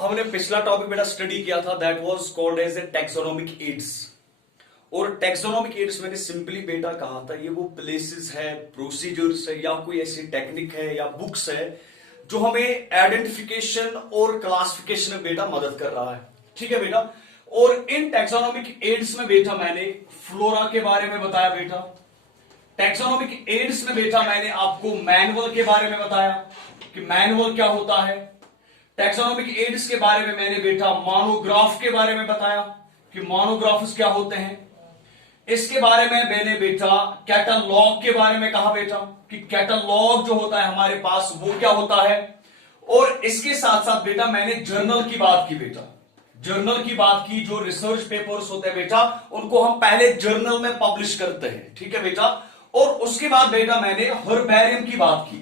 हमने पिछला टॉपिक बेटा स्टडी किया था, that was called as a taxonomic aids. और टैक्सोनॉमिक एड्स मैंने सिंपली बेटा कहा था ये वो प्लेसेस है, प्रोसीजर्स है या कोई ऐसी टेक्निक है या बुक्स है जो हमें आइडेंटिफिकेशन और क्लासिफिकेशन में बेटा मदद कर रहा है। ठीक है बेटा। और इन टैक्सोनॉमिक एड्स में बेटा मैंने फ्लोरा के बारे में बताया बेटा। टैक्सोनॉमिक एड्स में बेटा मैंने आपको मैनुअल के बारे में बताया कि मैनुअल क्या होता है। टैक्सोनॉमिक एड्स के बारे में मैंने बेटा मोनोग्राफ के बारे में बताया कि मोनोग्राफ्स क्या होते हैं। इसके बारे में मैंने बेटा कैटलॉग के बारे में कहा बेटा कि कैटलॉग जो होता है हमारे पास वो क्या होता है। और इसके साथ साथ बेटा मैंने जर्नल की बात की बेटा, जर्नल की बात की। जो रिसर्च पेपर्स होते हैं बेटा उनको हम पहले जर्नल में पब्लिश करते हैं। ठीक है बेटा। और उसके बाद बेटा मैंने हर्बेरियम की बात की,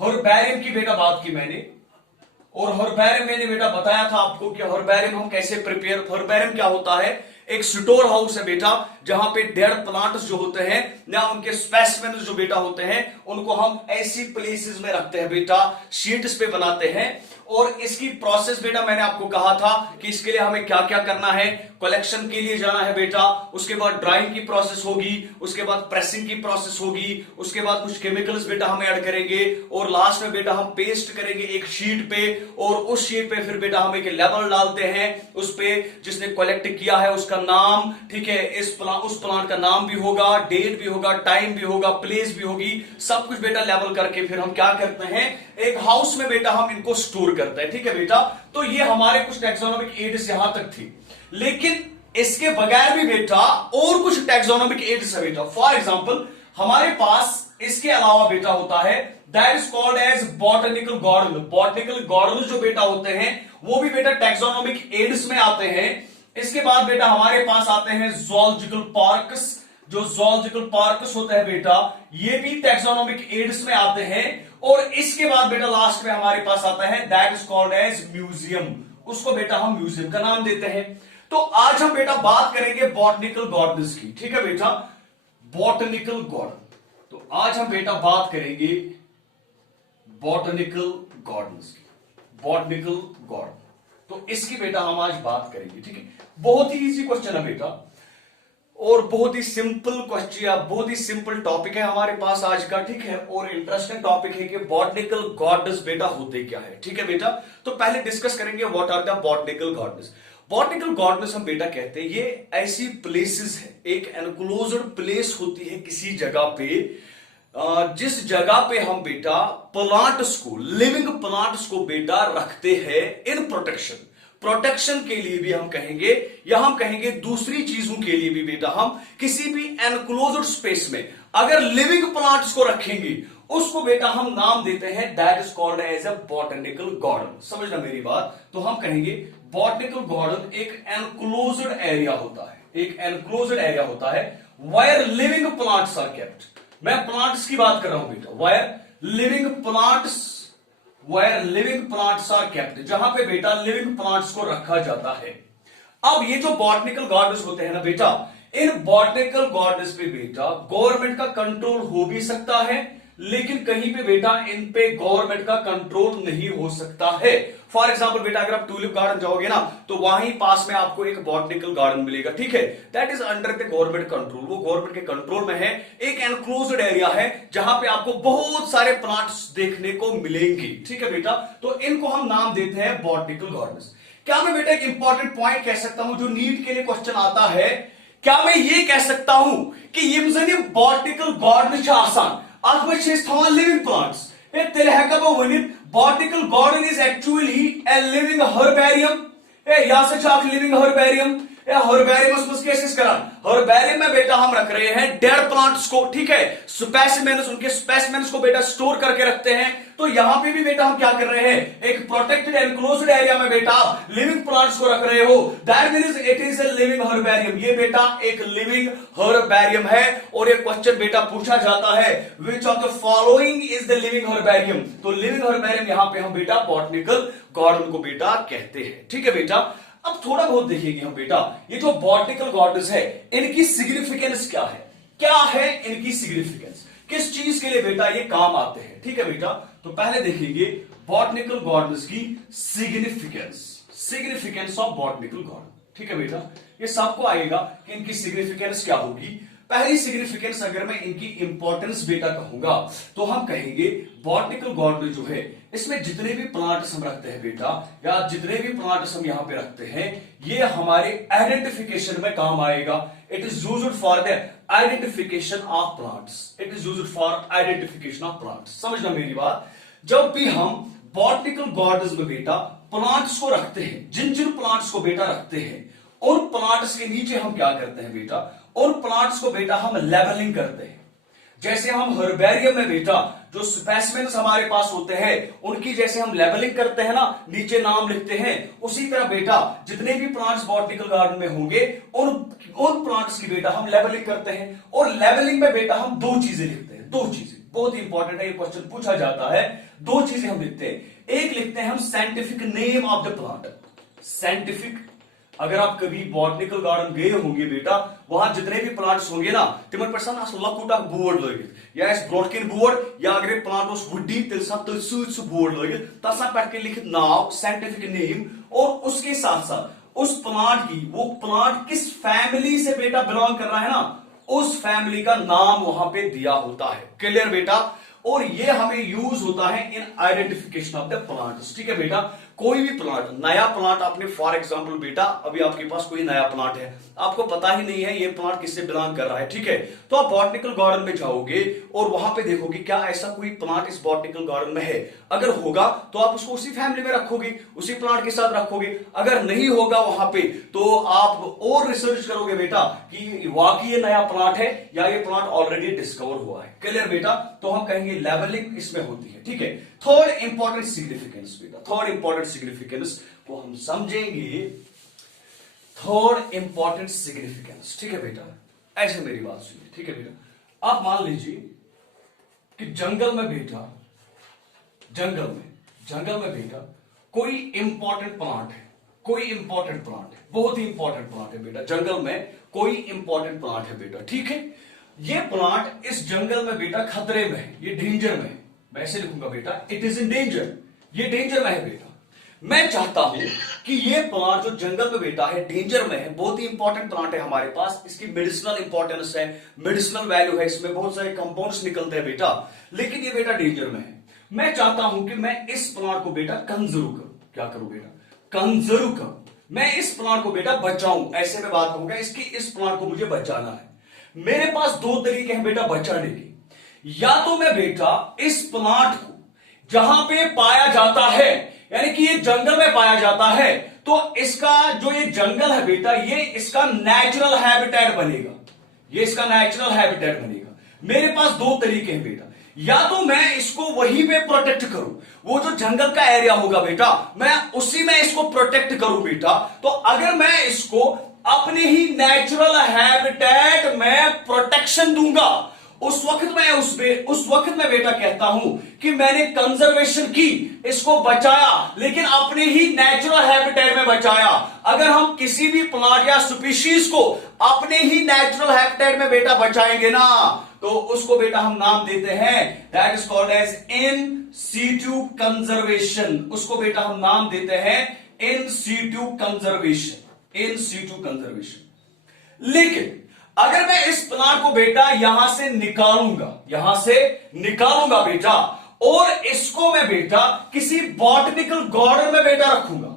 हर्बेरियम की बेटा बात की मैंने। और हर्बेरियम मैंने बेटा बताया था आपको कि हर्बेरियम हम कैसे प्रिपेयर, हर्बेरियम क्या होता है, एक स्टोर हाउस है बेटा जहां पे डेड प्लांट्स जो होते हैं या उनके स्पेसिमेन्स जो बेटा होते हैं उनको हम ऐसी प्लेसेस में रखते हैं बेटा, शीट्स पे बनाते हैं। और इसकी प्रोसेस बेटा मैंने आपको कहा था कि इसके लिए हमें क्या क्या करना है। कलेक्शन के लिए जाना है बेटा, उसके बाद ड्राइंग की प्रोसेस होगी, उसके बाद प्रेसिंग की प्रोसेस होगी, उसके बाद कुछ केमिकल्स बेटा हम ऐड करेंगे और लास्ट में बेटा हम पेस्ट करेंगे एक शीट पे। और उस शीट पे फिर बेटा हम एक लेबल डालते हैं उस पे जिसने कलेक्ट किया है उसका नाम। ठीक है। उस प्लांट का नाम भी होगा, डेट भी होगा, टाइम भी होगा, प्लेस भी होगी, सब कुछ बेटा लेबल करके फिर हम क्या करते हैं, एक हाउस में बेटा हम इनको स्टोर करते हैं। ठीक है बेटा। तो ये हमारे कुछ टैक्सोनॉमिक एड्स यहां तक थी। लेकिन इसके बगैर भी बेटा और कुछ टैक्सोनॉमिक एड्स है बेटा। फॉर एग्जांपल हमारे पास इसके अलावा बेटा होता है that is called as botanical garden. Botanical garden जो बेटा होते हैं वो भी बेटा टैक्सोनॉमिक एड्स में आते हैं। इसके बाद बेटा हमारे पास आते हैं ज़ूलॉजिकल पार्क्स। जो ज़ूलॉजिकल पार्क्स होते हैं बेटा ये भी टैक्सोनॉमिक एड्स में आते हैं। और इसके बाद बेटा लास्ट में हमारे पास आता है that is called as museum. उसको बेटा हम म्यूजियम का नाम देते हैं। तो आज हम बेटा बात करेंगे बॉटनिकल गार्डन्स की। ठीक है बेटा। बॉटनिकल गार्डन, तो आज हम बेटा बात करेंगे बॉटनिकल गार्डन्स की। बॉटनिकल गार्डन तो इसकी बेटा हम आज बात करेंगे। ठीक है। बहुत ही इजी क्वेश्चन है बेटा और बहुत ही सिंपल क्वेश्चन, बहुत ही सिंपल टॉपिक है हमारे पास आज का। ठीक है। और इंटरेस्टिंग टॉपिक है कि बॉटनिकल गार्डन्स बेटा होते क्या है। ठीक है बेटा। तो पहले डिस्कस करेंगे what are the botanical gardens. Botanical gardens हम बेटा कहते हैं ये ऐसी प्लेसेस है, एक एनक्लोज्ड प्लेस होती है किसी जगह पे, जिस जगह पे हम बेटा प्लांट्स को, लिविंग प्लांट्स को बेटा रखते हैं इन प्रोटेक्शन। प्रोटेक्शन के लिए भी हम कहेंगे या हम कहेंगे दूसरी चीजों के लिए भी बेटा हम किसी भी एनक्लोज्ड स्पेस में अगर लिविंग प्लांट्स को रखेंगे उसको बेटा हम नाम देते हैं that is called as a botanical garden. समझना मेरी बात। तो हम कहेंगे बॉटनिकल गार्डन एक एनक्लोज्ड एरिया होता है, एक एनक्लोज्ड एरिया होता है where living plants are kept. मैं प्लांट्स की बात कर रहा हूं बेटा, where living plants are kept, जहां पे बेटा लिविंग प्लांट्स को रखा जाता है। अब ये जो बॉटनिकल गार्डन्स होते हैं ना बेटा, इन बॉटनिकल गार्डन्स पे बेटा गवर्नमेंट का कंट्रोल हो भी सकता है लेकिन कहीं पे बेटा इन पे गवर्नमेंट का कंट्रोल नहीं हो सकता है। फॉर एग्जांपल बेटा अगर आप टूलिप गार्डन जाओगे ना तो वहीं पास में आपको एक बॉटनिकल गार्डन मिलेगा। ठीक है। That is under the government control, वो गवर्नमेंट के कंट्रोल में है। एक एनक्लोज्ड एरिया है जहां पे आपको बहुत सारे प्लांट्स देखने को मिलेंगे। ठीक है बेटा। तो इनको हम नाम देते हैं बॉटनिकल गार्डन्स। क्या मैं बेटा एक इंपॉर्टेंट पॉइंट कह सकता हूं जो नीट के लिए क्वेश्चन आता है, क्या मैं ये कह सकता हूं कि ये बॉटनिकल गार्डन आसान living plants botanical garden is actually a living herbarium या लिविंग हर्बेरियम हर्बेरियम में बेटा हम रख रहे हैं डेड प्लांट्स को। ठीक है। स्पेसिमेन्स, उनके स्पेसिमेन्स को बेटा स्टोर करके रखते हैं। तो यहां पे भी बेटा हम क्या कर रहे हैं, एक प्रोटेक्टेड एनक्लोज्ड एरिया में बेटा लिविंग प्लांट्स को रख रहे हो। That means it is a living herbarium. ये बेटा एक लिविंग हर्बेरियम है। और ये क्वेश्चन बेटा पूछा जाता है which of the following is the living herbarium. तो लिविंग हर्बेरियम यहां पे हम बेटा बॉटनिकल गार्डन को बेटा कहते हैं। ठीक है बेटा। अब थोड़ा बहुत देखेंगे हम बेटा ये जो बॉटनिकल गार्डन्स है इनकी सिग्निफिकेंस क्या है, क्या है इनकी सिग्निफिकेंस, किस चीज के लिए बेटा ये काम आते हैं। ठीक है बेटा। तो पहले देखेंगे बॉटनिकल गार्डन्स की significance. Significance of botanical garden. ठीक है बेटा, ये सबको आएगा कि इनकी सिग्निफिकेंस क्या होगी। पहली सिग्निफिकेंस अगर मैं इनकी इंपॉर्टेंस बेटा कहूंगा तो हम कहेंगे बॉटनिकल गार्डन जो है इसमें जितने भी प्लांट्स हम रखते हैं बेटा, या जितने भी प्लांट्स हम यहां पे रखते हैं, ये हमारे आइडेंटिफिकेशन में काम आएगा। It is used for the identification of plants. It is used for identification of plants. समझना मेरी बात, जब भी हम बॉटनिकल गार्डन्स में बेटा प्लांट्स को रखते हैं, जिन जिन प्लांट्स को बेटा रखते हैं, उन प्लांट्स के नीचे हम क्या करते हैं बेटा, उन प्लांट्स को बेटा हम लेवलिंग करते हैं। जैसे हम हर्बेरियम में बेटा जो स्पेसिमेंस हमारे पास होते हैं उनकी जैसे हम लेवलिंग करते हैं ना, नीचे नाम लिखते हैं, उसी तरह बेटा जितने भी प्लांट्स बॉटनिकल गार्डन में होंगे उन प्लांट्स की बेटा हम लेवलिंग करते हैं। और लेवलिंग में बेटा हम दो चीजें लिखते हैं, दो चीजें बहुत ही इंपॉर्टेंट है, ये क्वेश्चन पूछा जाता है। दो चीजें हम लिखते हैं, एक लिखते हैं हम scientific name of the plant. Scientific, अगर आप कभी बॉटनिकल गार्डन गए होंगे बेटा, वहां जितने भी प्लांट्स होंगे ना तिमन पर लकुट बोर्ड लगित, या ब्रोट किन बोर्ड, या अगर प्लांट वुडी तेल सू बोर्ड लगित, तथा पे लिखित नाव साइंटिफिक नेम, और उसके साथ साथ उस प्लांट की, वो प्लांट किस फैमिली से बेटा बिलोंग कर रहा है ना, उस फैमिली का नाम वहां पे दिया होता है। क्लियर बेटा, और ये हमें यूज होता है in identification of the plants. ठीक है बेटा, कोई भी प्लांट, नया प्लांट आपने फॉर एग्जांपल बेटा अभी आपके पास कोई नया प्लांट है, आपको पता ही नहीं है ये प्लांट किससे बिलोंग कर रहा है, ठीक है, तो आप बॉटनिकल गार्डन में जाओगे और वहां पे देखोगे क्या ऐसा कोई प्लांट इस बॉटनिकल गार्डन में है। अगर होगा तो आप उसको उसी फैमिली में रखोगे, उसी प्लांट के साथ रखोगे। अगर नहीं होगा वहां पे तो आप और रिसर्च करोगे बेटा कि वाकई ये नया प्लांट है या ये प्लांट ऑलरेडी डिस्कवर हुआ है। क्लियर बेटा, तो हम कहेंगे लेवलिंग इसमें होती है। ठीक है, थर्ड इंपॉर्टेंट सिग्निफिकेंस बेटा, थर्ड इंपॉर्टेंट सिग्निफिकेंस को हम समझेंगे। थर्ड इंपॉर्टेंट सिग्निफिकेंस, ठीक है बेटा, ऐसे मेरी बात सुनिए। ठीक है बेटा, आप मान लीजिए कि जंगल में बेटा, जंगल में बेटा कोई इंपॉर्टेंट प्लांट है, कोई इंपॉर्टेंट प्लांट है, बहुत ही इंपॉर्टेंट प्लांट है बेटा, जंगल में कोई इंपॉर्टेंट प्लांट है बेटा। ठीक है, ये प्लांट इस जंगल में बेटा खतरे में है, ये डेंजर में है। मैं ऐसे लिखूंगा बेटा, इट इज इन डेंजर, ये डेंजर में है बेटा। मैं चाहता हूं कि ये प्लांट जो जंगल में बेटा है, डेंजर में है, बहुत ही इंपॉर्टेंट प्लांट है हमारे पास, इसकी मेडिसिनल इंपॉर्टेंस है, मेडिसिनल वैल्यू है, इसमें बहुत सारे कंपाउंड्स निकलते हैं बेटा, लेकिन ये बेटा डेंजर में है। मैं चाहता हूं कि मैं इस प्लांट को बेटा कंजर्व करूं। क्या करूं बेटा? कंजर्व करूं। मैं इस प्लांट को बेटा बचाऊं, ऐसे में बात कहूंगा, इस प्लांट को मुझे बचाना है। मेरे पास दो तरीके हैं बेटा बचाने के। या तो मैं बेटा इस प्लांट को जहां पे पाया जाता है, यानी कि ये जंगल में पाया जाता है, तो इसका जो ये जंगल है बेटा, ये इसका नेचुरल हैबिटेट बनेगा, ये इसका नेचुरल हैबिटेट बनेगा। मेरे पास दो तरीके हैं बेटा, या तो मैं इसको वहीं पे प्रोटेक्ट करूं, वो जो जंगल का एरिया होगा बेटा, मैं उसी में इसको प्रोटेक्ट करूं बेटा। तो अगर मैं इसको अपने ही नेचुरल हैबिटेट में प्रोटेक्शन दूंगा, उस वक्त मैं बेटा कहता हूं कि मैंने कंजर्वेशन की, इसको बचाया, लेकिन अपने ही नेचुरल हैबिटेट में बचाया। अगर हम किसी भी प्लांट या स्पीशीज को अपने ही नेचुरल हैबिटेट में बेटा बचाएंगे ना, तो उसको बेटा हम नाम देते हैं, that is called as in situ conservation. उसको बेटा हम नाम देते हैं in situ conservation, in situ conservation. लेकिन अगर मैं इस प्लांट को बेटा यहां से निकालूंगा बेटा, और इसको मैं बेटा किसी बॉटनिकल गार्डन में बेटा रखूंगा,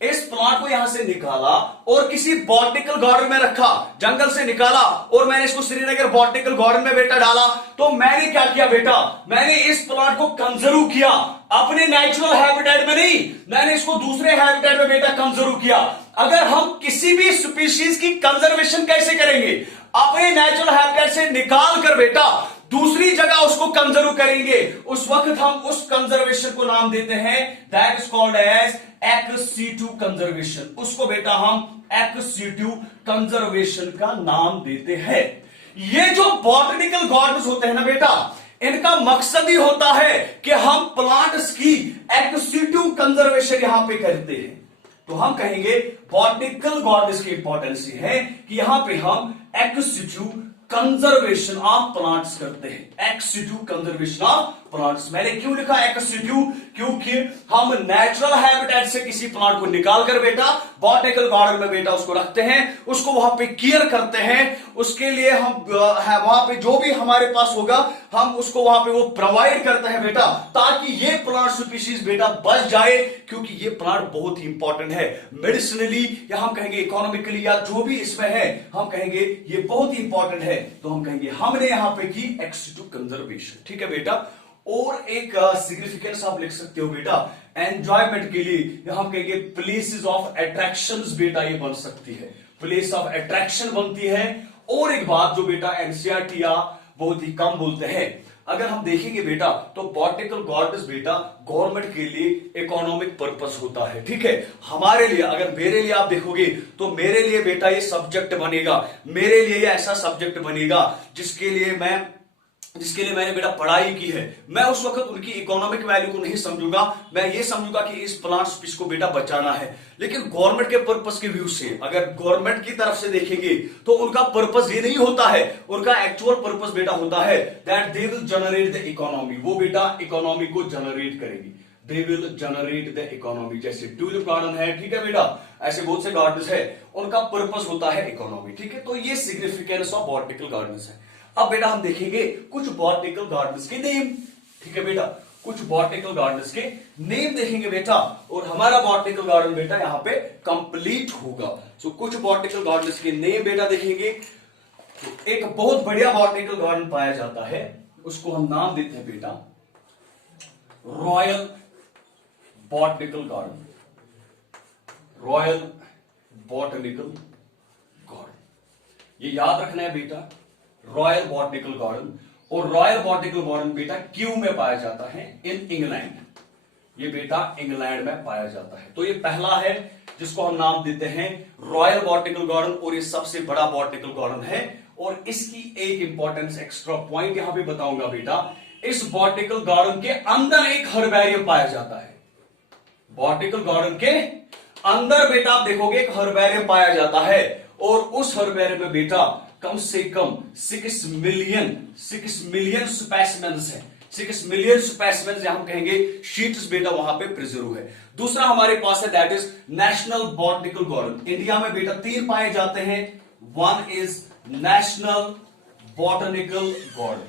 इस प्लांट को यहां से निकाला और किसी बॉटनिकल गार्डन में रखा, जंगल से निकाला और मैंने इसको श्रीनगर बॉटनिकल गार्डन में बेटा डाला, तो मैंने क्या किया बेटा, मैंने इस प्लांट को कंजर्व किया, अपने नेचुरल हैबिटेट में नहीं, मैंने इसको दूसरे हैबिटेट में बेटा कंजर्व किया। अगर हम किसी भी स्पीशीज की कंजर्वेशन कैसे करेंगे, अपने नेचुरल हैबिटेट से निकाल कर बेटा दूसरी जगह उसको कंजर्व करेंगे, उस वक्त हम उस कंजर्वेशन को नाम देते हैं, that is called as ex situ conservation. उसको बेटा हम एक्स सीटू कंजर्वेशन का नाम देते हैं। ये जो बॉटनिकल गार्डन्स होते हैं ना बेटा, इनका मकसद ही होता है कि हम प्लांट्स की एक्स सीटू कंजर्वेशन यहां पे करते हैं। तो हम कहेंगे बॉटनिकल गार्डन्स की इंपॉर्टेंस ये है कि यहां पे हम ex situ conservation of plants करते हैं, ex situ conservation of plants. मैंने क्यों लिखा एक्सिड्यू? क्योंकि हम नेचुरल हैबिटेट से किसी प्लांट को निकाल कर बेटा बॉटनिकल गार्डन में बेटा उसको रखते हैं, उसको वहां पे केयर करते हैं, उसके लिए हम वहां पे जो भी हमारे पास होगा हम उसको वहां पे वो प्रोवाइड करते हैं बेटा, ताकि ये प्लांट स्पीशीज बेटा बच जाए, क्योंकि ये प्लांट बहुत ही इंपॉर्टेंट है मेडिसिनली, या हम कहेंगे इकोनॉमिकली, या जो भी इसमें है हम कहेंगे ये बहुत ही इंपॉर्टेंट है, तो हम कहेंगे हमने यहां पे की एक्सिड्यू कंजर्वेशन। ठीक है बेटा। और एक सिग्निफिकेंस आप लिख सकते हो बेटा एंजॉयमेंट के लिए, या हम कहेंगे प्लेसेस ऑफ अट्रैक्शंस बेटा ये बन सकती है, प्लेस ऑफ अट्रैक्शन बनती है। और एक बात जो बेटा एनसीईआरटी या बहुत ही कम बोलते हैं, अगर हम देखेंगे बेटा तो बॉटनिकल गार्डन्स बेटा गवर्नमेंट के लिए इकोनॉमिक पर्पस होता है। ठीक है, हमारे लिए, अगर मेरे लिए आप देखोगे तो मेरे लिए बेटा ये सब्जेक्ट बनेगा, मेरे लिए ये ऐसा सब्जेक्ट बनेगा जिसके लिए मैंने बेटा पढ़ाई की है। मैं उस वक्त उनकी इकोनॉमिक वैल्यू को नहीं समझूंगा, मैं ये समझूंगा कि इस प्लांट स्पीशीज को बेटा बचाना है। लेकिन गवर्नमेंट के पर्पस के व्यू से अगर गवर्नमेंट की तरफ से देखेंगे तो उनका पर्पस ये नहीं होता है, उनका एक्चुअल पर्पस बेटा होता है that they will generate the economy, वो बेटा इकोनॉमी को जनरेट करेगी, they will generate the economy. जैसे ट्यूलिप गार्डन है, ठीक है बेटा, ऐसे बहुत से गार्डन्स है, उनका पर्पस होता है इकोनॉमी। ठीक है, तो ये सिग्निफिकेंस ऑफ बॉटनिकल गार्डन्स है। अब बेटा हम देखेंगे कुछ बॉटनिकल गार्डन्स के नेम। ठीक है बेटा, कुछ बॉटनिकल गार्डन्स के नेम देखेंगे बेटा, और हमारा बॉटनिकल गार्डन बेटा यहां पे कंप्लीट होगा। सो कुछ बॉटनिकल गार्डन्स के नेम बेटा देखेंगे। तो एक बहुत बढ़िया बॉटनिकल गार्डन पाया जाता है, उसको हम नाम देते हैं बेटा royal botanical garden, royal botanical garden, ये याद रखना है बेटा, रॉयल बॉटनिकल गार्डन। और रॉयल बॉटनिकल गार्डन बेटा क्यू में पाया जाता है, इन इंग्लैंड, ये बेटा इंग्लैंड में पाया जाता है। तो ये पहला है जिसको हम नाम देते हैं रॉयल बॉटनिकल गार्डन, और ये सबसे बड़ा बॉटनिकल गार्डन है। और इसकी एक इंपॉर्टेंस एक्स्ट्रा पॉइंट यहां पे बताऊंगा बेटा, इस बॉटनिकल गार्डन के अंदर एक हर्बेरियम पाया जाता है, बॉटनिकल गार्डन के अंदर बेटा आप देखोगे एक हर्बेरियम पाया जाता है, और उस हर्बेरियम में बेटा कम से कम 6 मिलियन स्पेसिमेंस है, 6 मिलियन स्पेसिमेंस हम कहेंगे शीट्स बेटा वहां पे प्रिजर्व है। दूसरा हमारे पास है that is national botanical garden. India में बेटा 3 पाए जाते हैं, one is national botanical garden,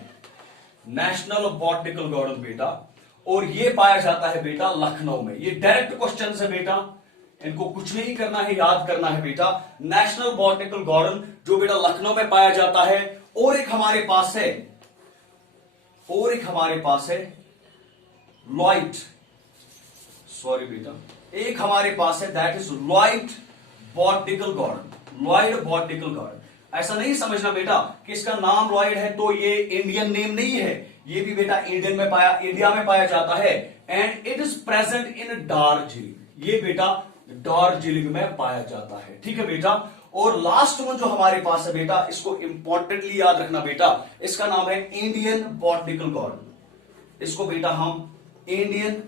national botanical garden बेटा, और ये पाया जाता है बेटा लखनऊ में। ये डायरेक्ट क्वेश्चन है बेटा, इनको कुछ नहीं करना है, याद करना है बेटा, नेशनल बॉटनिकल गार्डन जो बेटा लखनऊ में पाया जाता है। और एक हमारे पास है लॉयड, सॉरी बेटा, एक हमारे पास है that is Lloyd botanical garden, Lloyd botanical garden. ऐसा नहीं समझना बेटा कि इसका नाम लॉयड है तो ये इंडियन नेम नहीं है, ये भी बेटा इंडिया में पाया जाता है, and it is present in Darjeeling, ये बेटा दार्जिलिंग में पाया जाता है। ठीक है बेटा। और लास्ट वन जो हमारे पास है बेटा, इसको इंपॉर्टेंटली याद रखना बेटा, इसका नाम है इंडियन बॉटनिकल गार्डन, इसको बेटा हम इंडियन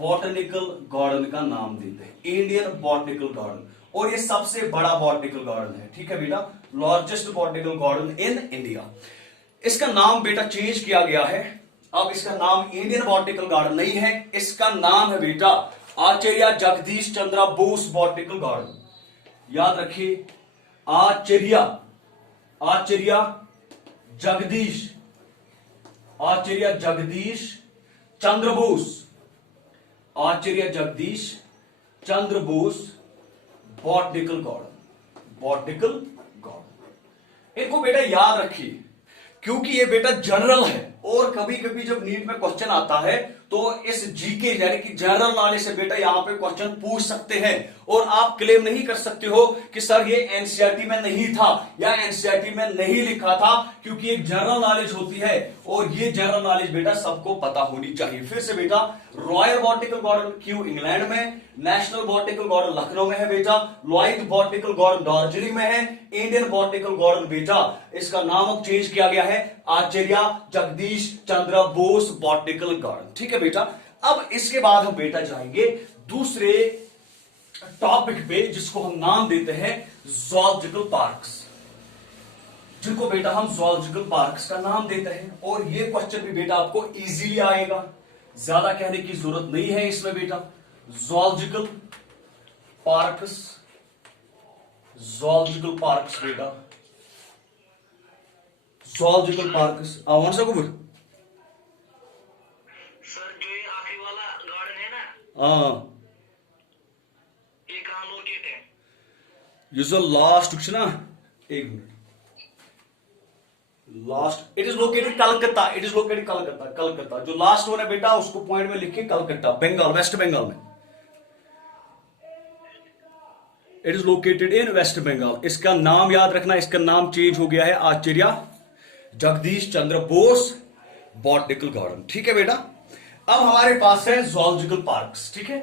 बॉटनिकल गार्डन का नाम देते हैं, इंडियन बॉटनिकल गार्डन, और ये सबसे बड़ा बॉटनिकल गार्डन है। ठीक है बेटा, largest botanical garden in India. इसका नाम बेटा चेंज किया गया है, अब इसका नाम इंडियन बॉटनिकल गार्डन नहीं है, इसका नाम है बेटा आचार्य जगदीश चंद्र बोस बॉटनिकल गार्डन। याद रखिए, आचार्य जगदीश चंद्र बोस, आचार्य जगदीश चंद्र बोस बॉटनिकल गार्डन, इनको बेटा याद रखिए क्योंकि ये बेटा जनरल है, और कभी कभी जब नीट में क्वेश्चन आता है तो इस जीके यानी कि जनरल नॉलेज से बेटा यहां पे क्वेश्चन पूछ सकते हैं, और आप क्लेम नहीं कर सकते हो कि सर ये एनसीईआरटी में नहीं था या एनसीईआरटी में नहीं लिखा था, क्योंकि एक जनरल नॉलेज होती है, और ये जनरल नॉलेज बेटा सबको पता होनी चाहिए। फिर से बेटा, royal botanical garden Q England में, नेशनल बॉटनिकल गार्डन लखनऊ में है बेटा, लॉयड बॉटनिकल गार्डन दार्जिलिंग में है, इंडियन बॉटनिकल गार्डन बेटा इसका नाम अब चेंज किया गया है आचार्य जगदीश चंद्र बोस बॉटनिकल गार्डन। ठीक है बेटा। अब इसके बाद हम बेटा जाएंगे दूसरे टॉपिक पे, जिसको हम नाम देते हैं ज़ूलॉजिकल पार्क्स। जिनको बेटा हम जूलॉजिकल पार्क्स का नाम देते हैं। और ये क्वेश्चन भी बेटा आपको इजीली आएगा, ज्यादा कहने की जरूरत नहीं है इसमें बेटा। जूलॉजिकल पार्क्स, जूलॉजिकल पार्क्स बेटा, zoological parks one second sir, जो ये आखिरी वाला गार्डन है ना, हाँ, ये कहाँ लोकेट है? ये जो लास्ट ना, एक minute, last it is located Calcutta, it is located Calcutta, Calcutta जो लास्ट वन है बेटा उसको पॉइंट में लिखे कलकत्ता, बंगाल, वेस्ट बंगाल में। It is located in West Bengal. इसका नाम याद रखना, इसका नाम चेंज हो गया है आचार्य जगदीश चंद्र बोस बॉटनिकल गार्डन। ठीक है बेटा। अब हमारे पास है जूलॉजिकल पार्क्स। ठीक है,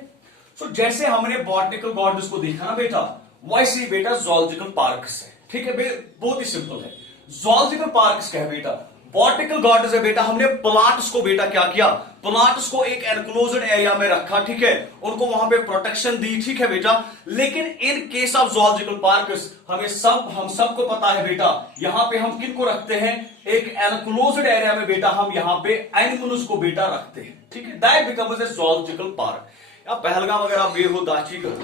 सो जैसे हमने बॉटनिकल गार्डन्स को देखा ना बेटा, वैसे ही बेटा जूलॉजिकल पार्क्स है। ठीक है, बहुत ही सिंपल है। जूलॉजिकल पार्क्स क्या है बेटा? बॉटनिकल गार्डन्स है बेटा, हमने प्लांट्स को बेटा क्या किया, प्लांट्स को एक एनक्लोज्ड एरिया में रखा। ठीक है, उनको वहां पे प्रोटेक्शन दी। ठीक है बेटा, लेकिन in case of zoological parks हम सबको पता है बेटा, यहां पे हम किनको रखते हैं, एक एनक्लोज्ड एरिया में बेटा हम यहां पे एनिमल्स को बेटा रखते हैं। ठीक है, that becomes a zoological park. या पहलगाम अगर आप गए हो,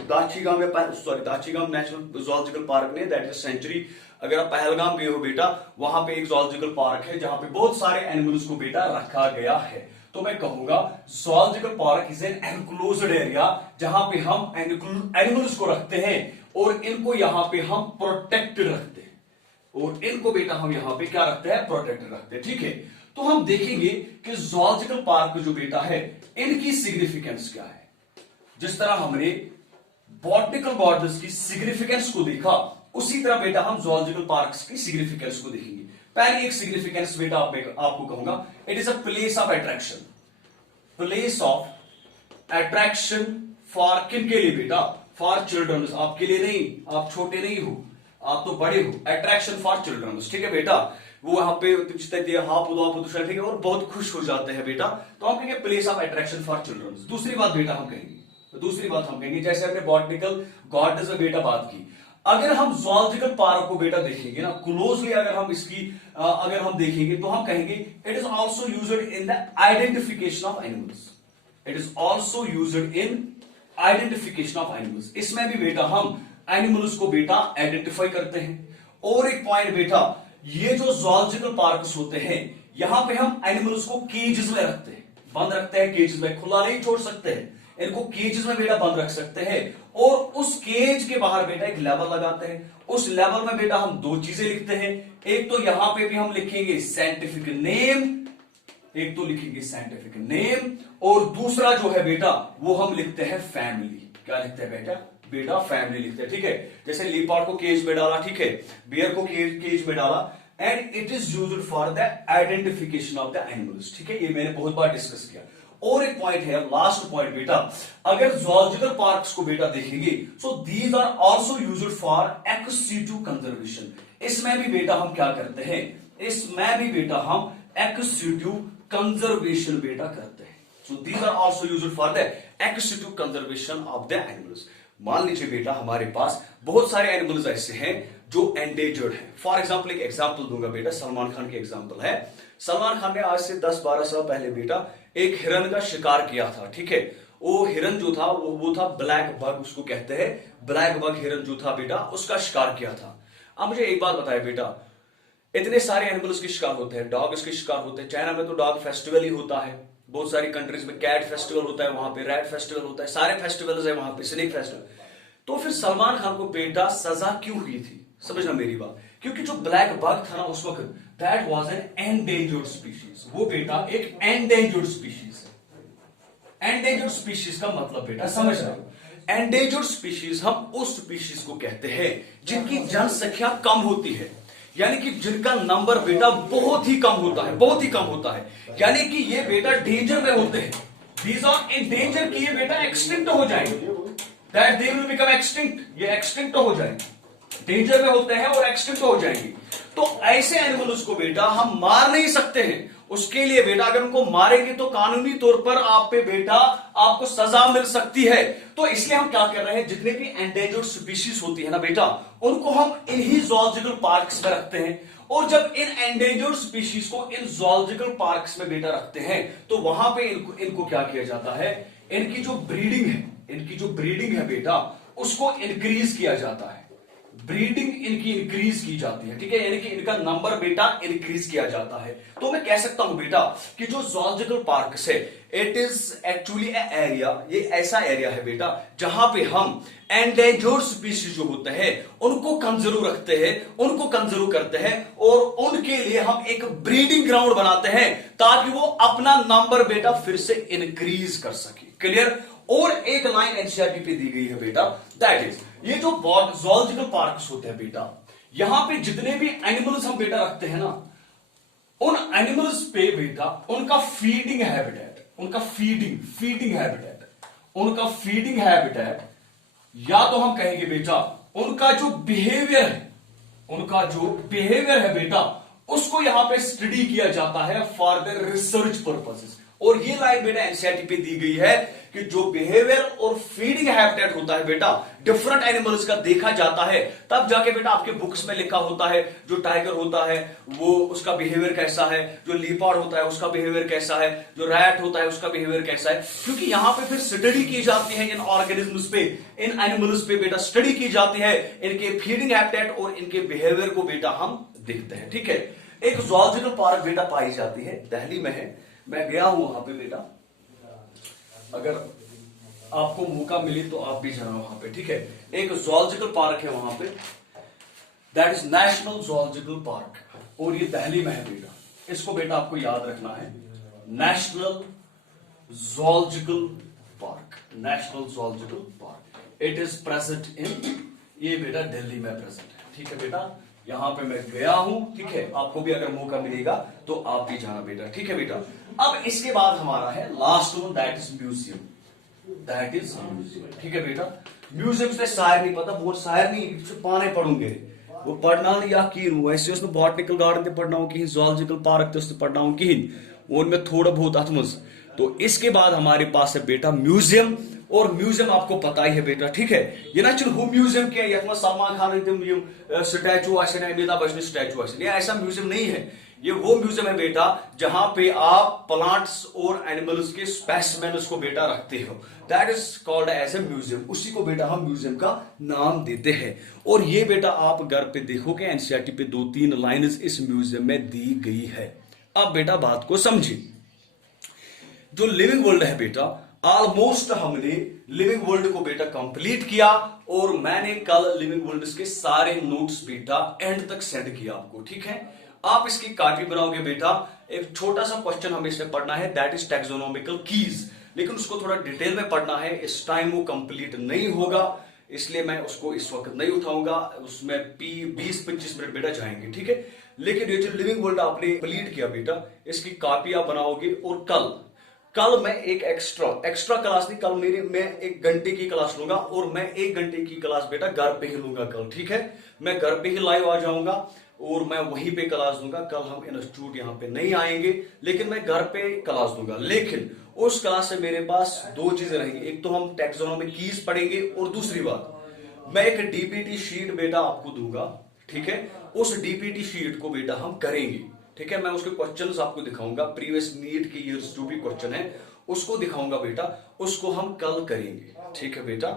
दाचीगाम नेशनल जूलॉजिकल पार्क नहीं, दैट इज सेंचुरी। अगर आप पहलगाम गए हो बेटा, वहां पे एक जूलॉजिकल पार्क है जहां पे बहुत सारे एनिमल्स को बेटा रखा गया है। तो मैं कहूंगा zoological park is an enclosed area जहां पे हम एनिमल्स को रखते हैं और इनको यहां पे हम प्रोटेक्ट रखते हैं, और इनको बेटा हम यहां पे क्या रखते हैं, प्रोटेक्ट रखते हैं। ठीक है, तो हम देखेंगे कि जूलॉजिकल पार्क जो बेटा है इनकी सिग्निफिकेंस क्या है। जिस तरह हमने बॉटनिकल गार्डन्स की सिग्निफिकेंस को देखा, उसी तरह बेटा हम जूलॉजिकल पार्क्स की सिग्निफिकेंस को देखेंगे। पहली एक सिग्निफिकेंस बेटा आपको कहूंगा, it is a place of attraction. Place of attraction for किन के लिए बेटा? For children. आपके लिए नहीं, आप छोटे नहीं हो, आप तो बड़े हो। Attraction for children. ठीक है बेटा, वो वहां पे ठीक है, और बहुत खुश हो जाते हैं बेटा, तो हम कहेंगे place of attraction for children. दूसरी बात बेटा हम कहेंगे, जैसे हमने बॉटनिकल गार्डन्स में बेटा बात की, अगर हम जूलॉजिकल पार्क को बेटा देखेंगे ना क्लोजली, अगर हम इसकी अगर हम देखेंगे तो हम कहेंगे it is also used in the identification of animals. It is also used in identification of animals. इसमें भी बेटा हम एनिमल्स को बेटा आइडेंटिफाई करते हैं। और एक पॉइंट बेटा, ये जो जूलॉजिकल पार्क्स होते हैं, यहां पे हम एनिमल्स को केजेस में रखते हैं, बंद रखते हैं केजेस में, खुला नहीं छोड़ सकते हैं, इनको केजेस में बेटा बंद रख सकते हैं। और उस केज के बाहर बेटा एक लेवल लगाते हैं। उस लेवल में बेटा हम दो चीजें लिखते हैं, एक तो यहां पे भी हम लिखेंगे साइंटिफिक नेम, और दूसरा जो है बेटा वो हम लिखते हैं फैमिली। क्या लिखते हैं बेटा फैमिली लिखते हैं। ठीक है, जैसे लीपार्ड को केज में डाला, ठीक है, बियर को केज में डाला, and it is used for the identification of the animals. ठीक है, ये मैंने बहुत बार डिस्कस किया। और एक पॉइंट है, लास्ट पॉइंट बेटा, अगर जूलॉजिकल पार्क्स को बेटा देखेंगे, so these are also used for ex situ conservation. इसमें भी बेटा हम क्या करते हैं, इसमें भी बेटा हम एक्स सिटू कंजर्वेशन बेटा करते हैं। So these are also used for the ex situ conservation of the animals. मान लीजिए बेटा हमारे पास बहुत सारे एनिमल्स ऐसे हैं जो एंडेंजर्ड हैं। फॉर एग्जाम्पल एक एग्जाम्पल दूंगा बेटा, सलमान खान की एग्जाम्पल है। सलमान खान ने आज से 10-12 साल पहले बेटा एक हिरन का शिकार किया था। ठीक है, वो हिरन जो था वो था ब्लैक बग, उसको कहते हैं ब्लैक बग हिरन जो था बेटा, उसका शिकार किया था। अब मुझे एक बात बताए बेटा, इतने सारे एनिमल्स के शिकार होते हैं, डॉग्स के शिकार होते हैं। चाइना में तो डॉग फेस्टिवल ही होता है, बहुत सारी कंट्रीज में कैट फेस्टिवल होता है, वहां पे रैट फेस्टिवल होता है, सारे फेस्टिवल्स है वहां पे, स्नेक फेस्टिवल। तो फिर सलमान खान को बेटा सजा क्यों हुई थी? समझना मेरी बात, क्योंकि जो ब्लैक बग था ना उस वक्त, that was an endangered species. वो बेटा एक एंडेंजर्ड स्पीशीज है। एंडेंजर्ड स्पीशीज का मतलब बेटा समझ रहे हो, एंडेंजर्ड स्पीशीज हम उस स्पीशीज को कहते हैं जिनकी जनसंख्या कम होती है, यानी कि जिनका नंबर बेटा बहुत ही कम होता है, बहुत ही कम होता है, यानी कि ये बेटा डेंजर में होते हैं। दीज आर इन डेंजर कि ये बेटा एक्सटिंक्ट हो जाएंगे, that they will become extinct, ये एक्सटिंक्ट हो जाएंगे, डेंजर में होते हैं और एक्सटिंक्ट हो जाएंगे। तो ऐसे एनिमल्स को बेटा हम मार नहीं सकते हैं। उसके लिए बेटा अगर उनको मारेंगे तो कानूनी तौर पर आप पे बेटा आपको सजा मिल सकती है। तो इसलिए हम क्या कर रहे हैं, जितने भी एंडेंजर्ड स्पीशीज होती है ना बेटा, उनको हम इन्हीं जूलॉजिकल पार्क्स में रखते हैं। और जब इन एंडेंजर्ड स्पीशीज को इन जूलॉजिकल पार्क्स में बेटा रखते हैं तो वहां पे इनको क्या किया जाता है, इनकी जो ब्रीडिंग है बेटा उसको इंक्रीज किया जाता है, ब्रीडिंग इनकी इंक्रीज की जाती है, ठीक है, यानी कि इनका नंबर बेटा इंक्रीज किया जाता है। तो मैं कह सकता हूं बेटा कि जो जूलॉजिकल पार्क्स है इट इज एक्चुअली एरिया, ये ऐसा एरिया है बेटा जहां पे हम एंडेंजर्ड स्पीशीज जो होते हैं उनको कंजर्व रखते हैं, उनको कंजर्व करते हैं और उनके लिए हम एक ब्रीडिंग ग्राउंड बनाते हैं ताकि वो अपना नंबर बेटा फिर से इंक्रीज कर सके। क्लियर। और एक लाइन एनसीईआरटी पे दी गई है बेटा, दैट इज ये जो जूलॉजिकल पार्क्स होते हैं बेटा, यहां पे जितने भी एनिमल्स हम बेटा रखते हैं ना, उन एनिमल्स पे बेटा उनका फीडिंग हैबिटेट या तो हम कहेंगे बेटा उनका जो बिहेवियर है बेटा उसको यहां पे स्टडी किया जाता है फॉर द रिसर्च पर्पसेस। और ये लाइन बेटा एनसीईआरटी पे दी गई है कि जो बिहेवियर और फीडिंग हैबिटेट होता है बेटा डिफरेंट एनिमल्स का देखा जाता है, तब जाके बेटा आपके बुक्स में लिखा होता है जो टाइगर होता है वो उसका बिहेवियर कैसा है, जो लीपर्ड होता है उसका बिहेवियर कैसा है, जो रैट होता है उसका बिहेवियर कैसा है, क्योंकि यहां पे फिर स्टडी की जाती है इन ऑर्गेनिजम्स पे, इन एनिमल्स पे बेटा स्टडी की जाती है, इनके फीडिंग हैबिटेट और इनके बिहेवियर को बेटा हम देखते हैं। ठीक है। एक जूलॉजिकल पार्क बेटा पाई जाती है, दिल्ली में है, मैं गया हूं वहां पे बेटा, अगर आपको मौका मिले तो आप भी जाना वहां पे। ठीक है। एक जूलॉजिकल पार्क है वहां पे, that is national zoological park, और ये दिल्ली में है बेटा, इसको बेटा आपको याद रखना है, national zoological park, it is present in, ये बेटा दिल्ली में प्रेजेंट है। ठीक है बेटा, यहां पे मैं गया हूं। ठीक है, आपको भी अगर मौका मिलेगा तो आप भी जाना बेटा। ठीक है बेटा। अब इसके बाद हमारा है last one, that is museum. ठीक है बेटा, म्यूजियम से शायर नहीं पता, वो शायर नहीं पाने पढ़ूंगे, वो पढ़ना या कहीं वैसे उसने बॉटनिकल गार्डन ते पढ़ना कहीं, जूलॉजिकल पार्क ते पढ़ना कहीं, उनमें थोड़ा बहुत अथमस। तो इसके बाद हमारे पास है बेटा म्यूजियम, और म्यूजियम आपको पता ही है बेटा। ठीक है, ये ना चल म्यूजियम क्या है, सलमान खान स्टैचू अमिताभ बच्चन स्टैचू, ये ऐसा म्यूजियम नहीं है, ये वो म्यूजियम है बेटा जहां पे आप प्लांट्स और एनिमल्स के स्पेसिमेन्स को बेटा रखते हो, that is called as a museum, उसी को बेटा हम म्यूजियम का नाम देते हैं। और ये बेटा आप घर पे देखोगे एनसीईआरटी पे 2-3 लाइन्स इस म्यूजियम में दी गई है। अब बेटा बात को समझिए, जो लिविंग वर्ल्ड है बेटा, ऑलमोस्ट हमने लिविंग वर्ल्ड को बेटा कंप्लीट किया, और मैंने कल लिविंग वर्ल्ड के सारे नोट्स बेटा एंड तक सेंड किया आपको। ठीक है, आप इसकी कॉपी बनाओगे बेटा, एक छोटा सा क्वेश्चन हमें इसमें पढ़ना है, दैट इज टैक्सोनॉमिकल कीज, लेकिन उसको थोड़ा डिटेल में पढ़ना है, इस टाइम वो कंप्लीट नहीं होगा, इसलिए मैं उसको इस वक्त नहीं उठाऊंगा, उसमें 20-25 मिनट बेटा जाएंगे। ठीक है, लेकिन ये जो लिविंग वर्ल्ड आपने कंप्लीट किया बेटा, इसकी कॉपी आप बनाओगे, और कल मैं एक एक्स्ट्रा क्लास नहीं, कल मैं 1 घंटे की क्लास लूंगा, और मैं 1 घंटे की क्लास बेटा घर पे ही लूंगा कल। ठीक है, मैं घर पे ही लाइव आ जाऊंगा और मैं वहीं पे क्लास दूंगा, कल हम इंस्टीट्यूट यहाँ पे नहीं आएंगे, लेकिन मैं घर पे क्लास दूंगा। लेकिन उस क्लास से मेरे पास 2 चीजें रहेंगी, एक तो हम टैक्सोनॉमिक कीज पढ़ेंगे, और दूसरी बात मैं एक डीपीटी शीट बेटा आपको दूंगा। ठीक है, उस डीपीटी शीट को बेटा हम करेंगे। ठीक है, मैं उसके क्वेश्चंस आपको दिखाऊंगा, प्रीवियस नीट के ईयर्स जो भी क्वेश्चन है उसको दिखाऊंगा बेटा, उसको हम कल करेंगे। ठीक है बेटा।